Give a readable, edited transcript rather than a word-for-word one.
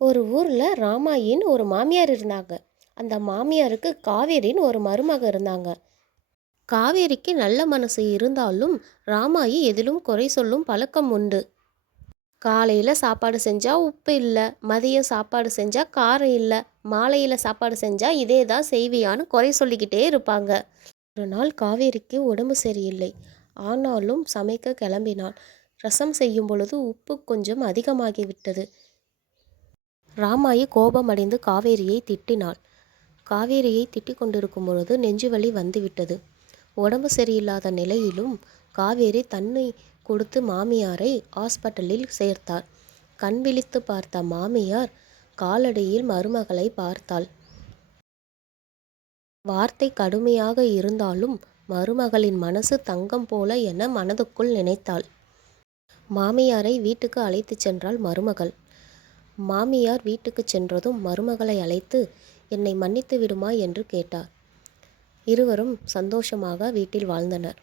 ஒரு ஊரில் ராமாயின்னு ஒரு மாமியார் இருந்தாங்க. அந்த மாமியாருக்கு காவேரின்னு ஒரு மருமக இருந்தாங்க. காவேரிக்கு நல்ல மனசு இருந்தாலும் ராமாயி எதிலும் குறை சொல்லும் பழக்கம் உண்டு. காலையில் சாப்பாடு செஞ்சால் உப்பு இல்லை, மதியம் சாப்பாடு செஞ்சால் காரம் இல்லை, மாலையில் சாப்பாடு செஞ்சால் இதே தான் செய்வியான்னு குறை சொல்லிக்கிட்டே இருப்பாங்க. ஒரு நாள் காவேரிக்கு உடம்பு சரியில்லை. ஆனாலும் சமைக்க கிளம்பினாள். ரசம் செய்யும் பொழுது உப்பு கொஞ்சம் அதிகமாகிவிட்டது. ராமாயி கோபமடைந்து காவேரியை திட்டினாள். காவேரியை திட்டிக் கொண்டிருக்கும் பொழுது நெஞ்சுவலி வந்துவிட்டது. உடம்பு சரியில்லாத நிலையிலும் காவேரி தன்னை கொடுத்து மாமியாரை ஹாஸ்பிட்டலில் சேர்த்தார். கண் விழித்து பார்த்த மாமியார் காலடியில் மருமகளை பார்த்தாள். வார்த்தை கடுமையாக இருந்தாலும் மருமகளின் மனசு தங்கம் போல என மனதுக்குள் நினைத்தாள். மாமியாரை வீட்டுக்கு அழைத்துச் சென்றாள் மருமகள். மாமியார் வீட்டுக்கு சென்றதும் மருமகளை அழைத்து, என்னை மன்னித்து விடுமா என்று கேட்டார். இருவரும் சந்தோஷமாக வீட்டில் வாழ்ந்தனர்.